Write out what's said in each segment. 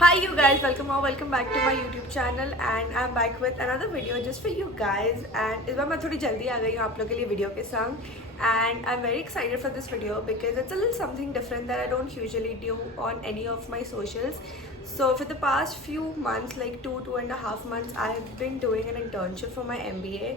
Hi you guys, welcome back to my YouTube channel and I'm back with another video just for you guys and इस बार मैं थोड़ी जल्दी आ गई हूँ आप लोगों के लिए वीडियो के संग and I'm very excited for this video because it's a little something different that I don't usually do on any of my socials. So for the past few months, like two and a half months, I've been doing an internship for my MBA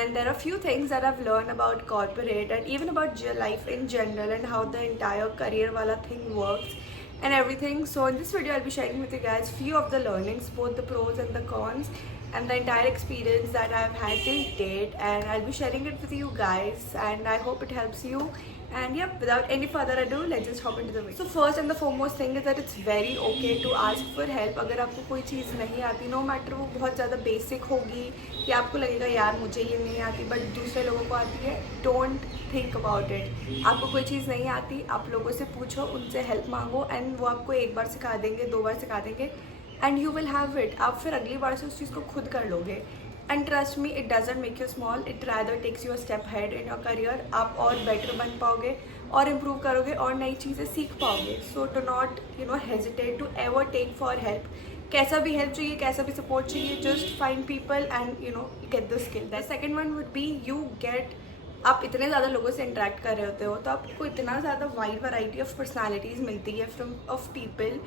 and there are a few things that I've learned about corporate and even about life in general and how the entire career wala thing works and everything. So in this video I'll be sharing with you guys few of the learnings, both the pros and the cons, and the entire experience that I've had till date, and I'll be sharing it with you guys and I hope it helps you. And yep, without any further ado, let's just hop into the video. So first and the foremost thing is that it's very okay to ask for help. अगर आपको कोई चीज़ नहीं आती, no matter वो बहुत ज़्यादा basic होगी कि आपको लगेगा यार मुझे ये नहीं आती बट दूसरे लोगों को आती है, डोंट थिंक अबाउट इट. आपको कोई चीज़ नहीं आती, आप लोगों से पूछो, उनसे हेल्प मांगो एंड वो आपको एक बार सिखा देंगे, दो बार सिखा देंगे and you will have it. आप फिर अगली बार से उस चीज़ को खुद कर लोगे. And trust me, it doesn't make you small, it rather takes you a step ahead in your career. आप और बेटर बन पाओगे और इम्प्रूव करोगे और नई चीज़ें सीख पाओगे. So do not hesitate to ever take for help. कैसा भी हेल्प चाहिए, कैसा भी सपोर्ट चाहिए, just find people and get the skill. The second one would be you get. आप इतने ज़्यादा लोगों से इंटरेक्ट कर रहे होते हो तो आपको इतना ज़्यादा वाइड वैरायटी ऑफ पर्सनैलिटीज़ मिलती है from of people.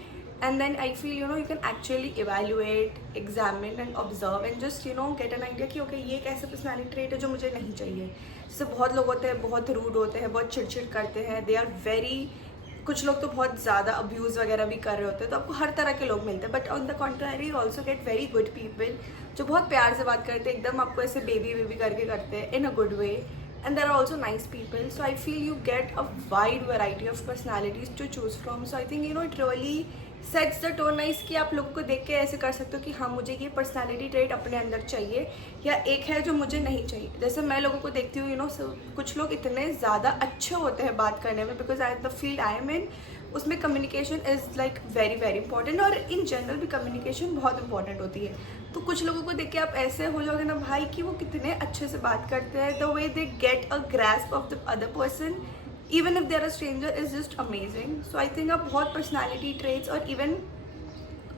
And then I feel you can actually evaluate, examine and observe and just get an idea कि okay ये एक ऐसा personality trait है जो मुझे नहीं चाहिए. जैसे बहुत लोग होते हैं, बहुत रूड होते हैं, बहुत चिड़चिड़ करते हैं, they are very, कुछ लोग तो बहुत ज़्यादा अब्यूज़ वगैरह भी कर रहे होते हैं. तो आपको हर तरह के लोग मिलते हैं but on the contrary you also get very good people जो बहुत प्यार से बात करते हैं, एकदम आपको ऐसे बेबी करके करते हैं in a good way. And there are also nice people, so I feel you get a wide variety of personalities to choose from. So I think it really sets the tone nice कि आप लोगों को देख के ऐसे कर सकते हो कि हाँ मुझे ये पर्सनालिटी ट्रेट अपने अंदर चाहिए या एक है जो मुझे नहीं चाहिए. जैसे मैं लोगों को देखती हूँ कुछ लोग इतने ज़्यादा अच्छे होते हैं बात करने में because I the field I am in, उसमें communication is like very very important और इन जनरल भी कम्युनिकेशन बहुत इंपॉर्टेंट होती है. तो कुछ लोगों को देख के आप ऐसे हो जाओगे ना भाई कि वो कितने अच्छे से बात करते हैं. The way they get a grasp of the other person even if they are a stranger is just amazing. So I think आप बहुत पर्सनैलिटी ट्रेट्स और even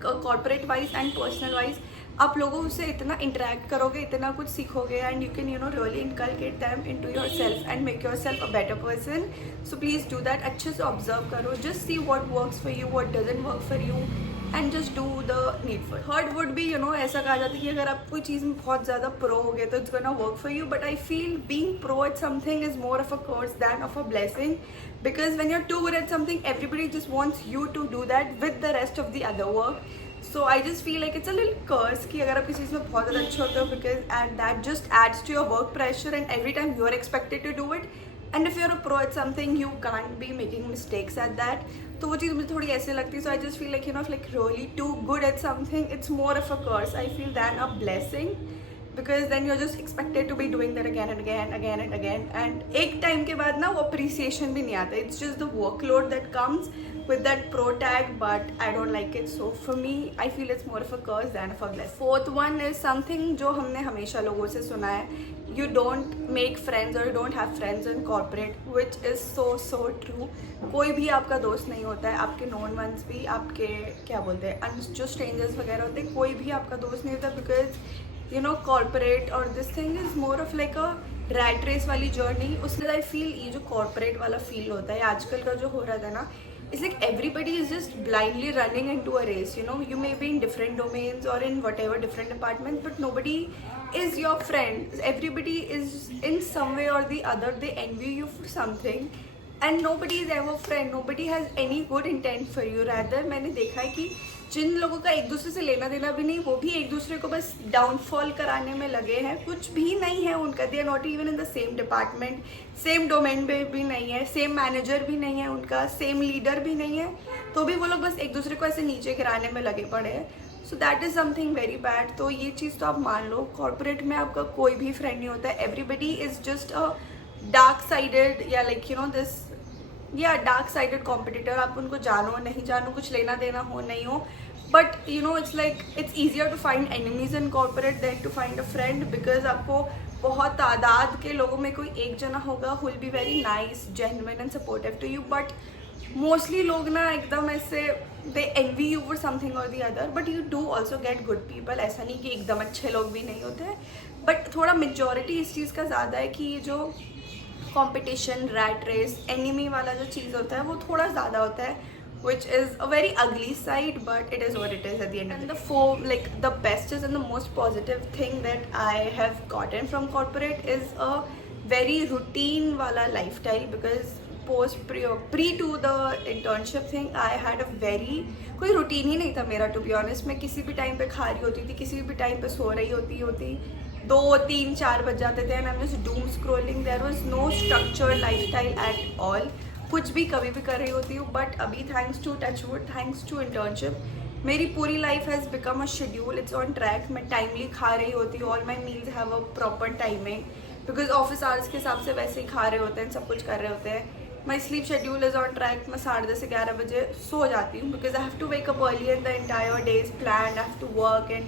corporate wise and personal wise आप लोगों से इतना इंटरेक्ट करोगे, इतना कुछ सीखोगे and you can really inculcate them into your self and make your self a better person. So please do that. अच्छे से ऑब्जर्व करो, just see what works for you, what doesn't work for you and just do the needful. Third would be ऐसा कहा जाता है कि अगर आप कोई चीज़ में बहुत ज़्यादा प्रो हो गए तो it's gonna work for you. But I feel being pro at something is more of a curse than of a blessing because when you're too good at something everybody just wants you to do that with the rest of the other work. So I just feel like it's a little curse कि अगर आप किसी चीज़ में बहुत ज़्यादा अच्छे होते हो because and that just adds to your work pressure and every time you're expected to do it. And if you're a pro at something you can't be making mistakes at that. तो वो चीज़ मुझे थोड़ी ऐसे लगती है. So I just feel like like really too good at something it's more of a curse I feel than a blessing. Because then you're just expected to be doing that again and again and एक time के बाद ना वो appreciation भी नहीं आता. It's just the workload that comes with that pro tag but I don't like it. So for me I feel it's more of a curse than of a blessing. Fourth one is something जो हमने हमेशा लोगों से सुना है, you don't make friends or you don't have friends in corporate, which is so true. कोई भी आपका दोस्त नहीं होता है, आपके known ones भी, आपके क्या बोलते हैं जो strangers वगैरह होते हैं, कोई भी आपका दोस्त नहीं होता because corporate और this thing is more of like a rat race वाली journey. उसमें I feel ये जो corporate वाला feel होता है आजकल का जो हो रहा था ना, it's like everybody is just blindly running into a race. You may be in different domains or in whatever different departments but nobody is your friend. Everybody is in some way or the other they envy you for something and nobody is ever friend. Nobody has any good intent for you. Rather मैंने देखा है कि जिन लोगों का एक दूसरे से लेना देना भी नहीं, वो भी एक दूसरे को बस डाउनफॉल कराने में लगे हैं. कुछ भी नहीं है उनका. They are not even in the same department, same domain में भी नहीं है, सेम मैनेजर भी नहीं है उनका, सेम लीडर भी नहीं है, तो भी वो लोग बस एक दूसरे को ऐसे नीचे गिराने में लगे पड़े हैं. So that is something very bad. तो ये चीज़ तो आप मान लो, कॉर्पोरेट में आपका कोई भी फ्रेंड नहीं होता है. Everybody is just a dark sided या like this dark sided competitor. आप उनको जानो नहीं जानो, कुछ लेना देना हो नहीं हो, but it's like it's easier to find enemies in corporate than to find a friend because आपको बहुत तादाद के लोगों में कोई एक जना होगा who will be very nice, genuine and supportive to you. But mostly लोग ना एकदम ऐसे दे एनवी यू फॉर समथिंग और the other, but you do also get good people. ऐसा नहीं कि एकदम अच्छे लोग भी नहीं होते हैं, बट थोड़ा मेजोरिटी इस चीज़ का ज़्यादा है कि ये जो कंपटीशन, रैट रेस, एनिमी वाला जो चीज़ होता है वो थोड़ा ज़्यादा होता है, which is a very ugly side, but it is what it is at the end. And the bestest and the most positive thing that I have gotten from corporate is a very routine wala lifestyle, because pre to the internship thing I had a very कोई routine ही नहीं था मेरा, to be honest. मैं किसी भी time पे खा रही होती थी, किसी भी टाइम पे सो रही होती 2, 3, 4 बज जाते थे, and I am just doom scrolling. There was no structured lifestyle at all. कुछ भी कभी भी कर रही होती हूँ, बट अभी thanks to touchwood, thanks to internship, मेरी पूरी life has become a schedule. It's on track. मैं टाइमली खा रही होती हूँ. All my meals have a proper timing, because office hours के हिसाब से वैसे ही खा रहे होते हैं, सब कुछ कर रहे होते हैं. My sleep schedule is on track. मैं 10:30 से 11 बजे सो जाती हूँ, because I have to wake up early and the entire day is planned. I have to work and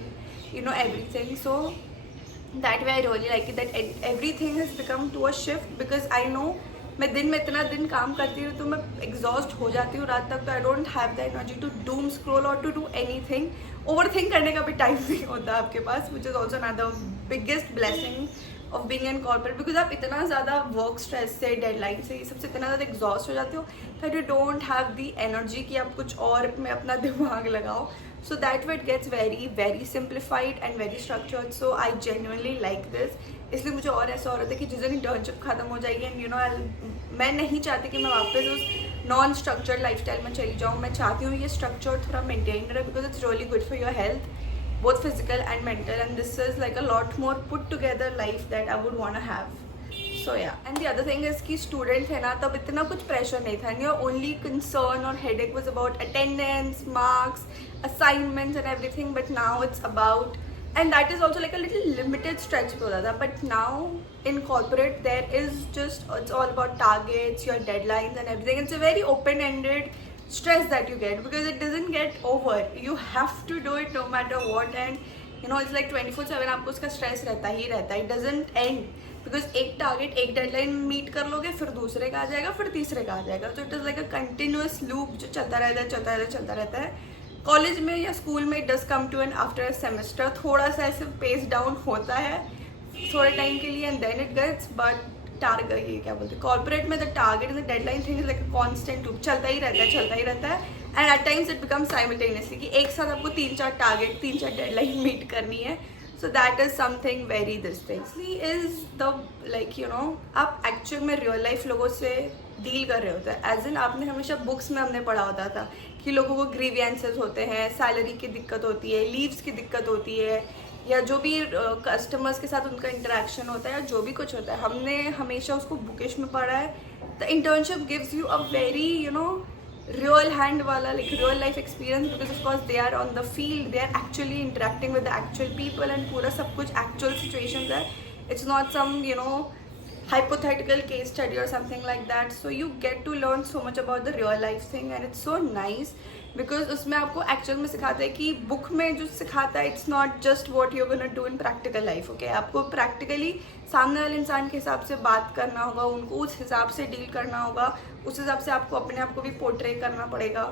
everything. So that way I really like it, that everything has become to a shift, because I know मैं दिन में इतना दिन काम करती हूँ तो मैं एग्जॉस्ट हो जाती हूँ रात तक. तो I don't have the energy to doom scroll और to do anything. Over think करने का भी टाइम नहीं होता आपके पास, which is also another biggest blessing of being in corporate, because आप इतना ज़्यादा वर्क स्ट्रेस से, डेडलाइन से, ये सबसे इतना ज़्यादा एग्जॉस्ट हो जाते हो that you don't have the energy कि आप कुछ और में अपना दिमाग लगाओ. So that way it gets very very simplified and very structured. So I genuinely like this. इसलिए मुझे और ऐसा हो रहा था कि जिस दिन इंटर्नशिप खत्म हो जाएगी एंड मैं नहीं चाहती कि मैं वापस उस नॉन स्ट्रक्चर्ड लाइफस्टाइल में चली जाऊँ. मैं चाहती हूँ ये स्ट्रक्चर थोड़ा मेंटेन रहे, because it's really good for your health, both physical and mental, and this is like a lot more put together life that I would want to have. So yeah, and the other thing is कि student है ना, तब इतना कुछ pressure नहीं था. And your only concern or headache was about attendance, marks, assignments and everything. But now it's about, and that is also like a little limited stretch पे होता था. But now in corporate there is just, it's all about targets, your deadlines and everything. It's a very open-ended stress that you get, because it doesn't get over. You have to do it no matter what, and it's like 24/7 आपको उसका stress रहता ही रहता है. It doesn't end, because एक target, एक deadline meet कर लोगे, फिर दूसरे का आ जाएगा, फिर तीसरे का आ जाएगा. तो it is like a continuous loop जो चलता रहता है. कॉलेज में या स्कूल में it does come to an after a semester. थोड़ा सा ऐसे पेस डाउन होता है थोड़े टाइम के लिए, and then it gets, but target, ये क्या बोलते हैं, कॉर्पोरेट में the target and the deadline thing is like a constant loop. चलता ही रहता है. And at times it becomes simultaneously कि एक साथ आपको 3-4 टारगेट, 3-4 डेडलाइन मीट करनी है. So that is something very this thing. Is the आप एक्चुअल में रियल लाइफ लोगों से डील कर रहे होते हैं. एज इन आपने हमेशा बुक्स में हमने पढ़ा होता था कि लोगों को ग्रीवियंसेस होते हैं, सैलरी की दिक्कत होती है, लीव्स की दिक्कत होती है, या जो भी कस्टमर्स के साथ उनका इंटरेक्शन होता है, या जो भी कुछ होता है, हमने हमेशा उसको बुकिश में पढ़ा है. The internship gives you a very real hand wala, like real life experience, because of course they are on the field, they are actually interacting with the actual people, and pura sab kuch actual situations hai. It's not some hypothetical case study or something like that. So you get to learn so much about the real life thing, and it's so nice because उसमें आपको actual में सिखाता है कि book में जो सिखाता है it's not just what you gonna do in practical life. Okay, आपको प्रैक्टिकली सामने वाले इंसान के हिसाब से बात करना होगा, उनको उस हिसाब से डील करना होगा, उस हिसाब से आपको अपने आप को भी पोर्ट्रे करना पड़ेगा.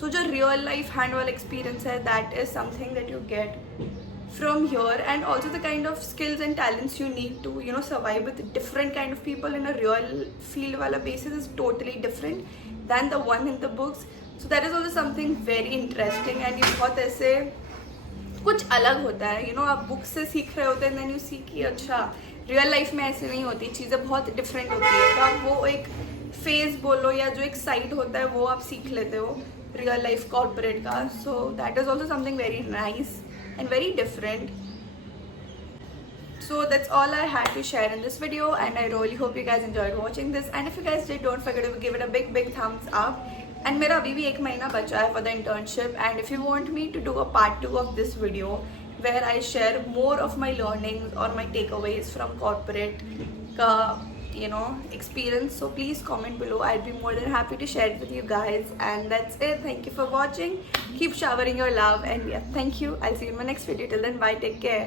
सो जो रियल लाइफ हैंड वाला एक्सपीरियंस है, that is something that you get from here, and also the kind of skills and talents you need to survive with different kind of people in a real field wala basis is totally different than the one in the books. So that is also something very interesting, and ये बहुत ऐसे कुछ अलग होता है. आप book से सीख रहे होते हैं, then you see कि अच्छा रियल लाइफ में ऐसे नहीं होती, चीज़ें बहुत डिफरेंट होती है. तो आप वो एक फेज बोलो या जो एक साइड होता है वो आप सीख लेते हो रियल लाइफ कॉर्पोरेट का. So that is also something very nice and very different. So that's all I had to share in this video, and I really hope you guys enjoyed watching this. And if you guys did, don't forget to give it a big thumbs up. And मेरा अभी भी 1 महीना बचा है for the internship, and if you want me to do a part 2 of this video where I share more of my learnings or my takeaways from corporate का experience, so please comment below. I'd be more than happy to share it with you guys. And that's it. Thank you for watching. Keep showering your love, and yeah, thank you. I'll see you in my next video. Till then, bye, take care.